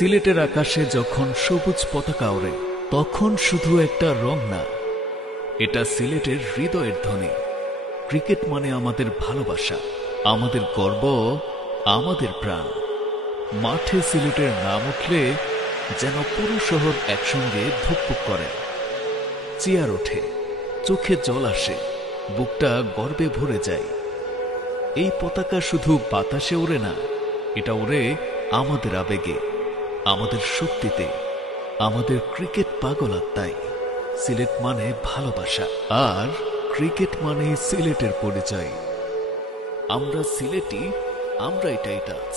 সিলেটের আকাশে যখন সবুজ পতাকা ওড়ে তখন শুধু একটা রং না, এটা সিলেটের হৃদয়ের ধ্বনি। ক্রিকেট মানে আমাদের ভালোবাসা, আমাদের গর্ব, আমাদের প্রাণ। মাঠে সিলেটের নাম উঠলে যেন পুরো শহর একসঙ্গে ধুকপুক করে, চেয়ার ওঠে, চোখে জল আসে, বুকটা গর্বে ভরে যায়। এই পতাকা শুধু বাতাসে ওড়ে না, এটা ওড়ে আমাদের আবেগে, আমাদের শক্তিতে, আমাদের ক্রিকেট পাগল আত্মায়। সিলেট মানে ভালোবাসা, আর ক্রিকেট মানে সিলেটের পরিচয়। আমরা সিলেটি, আমরাই টাইটান্স।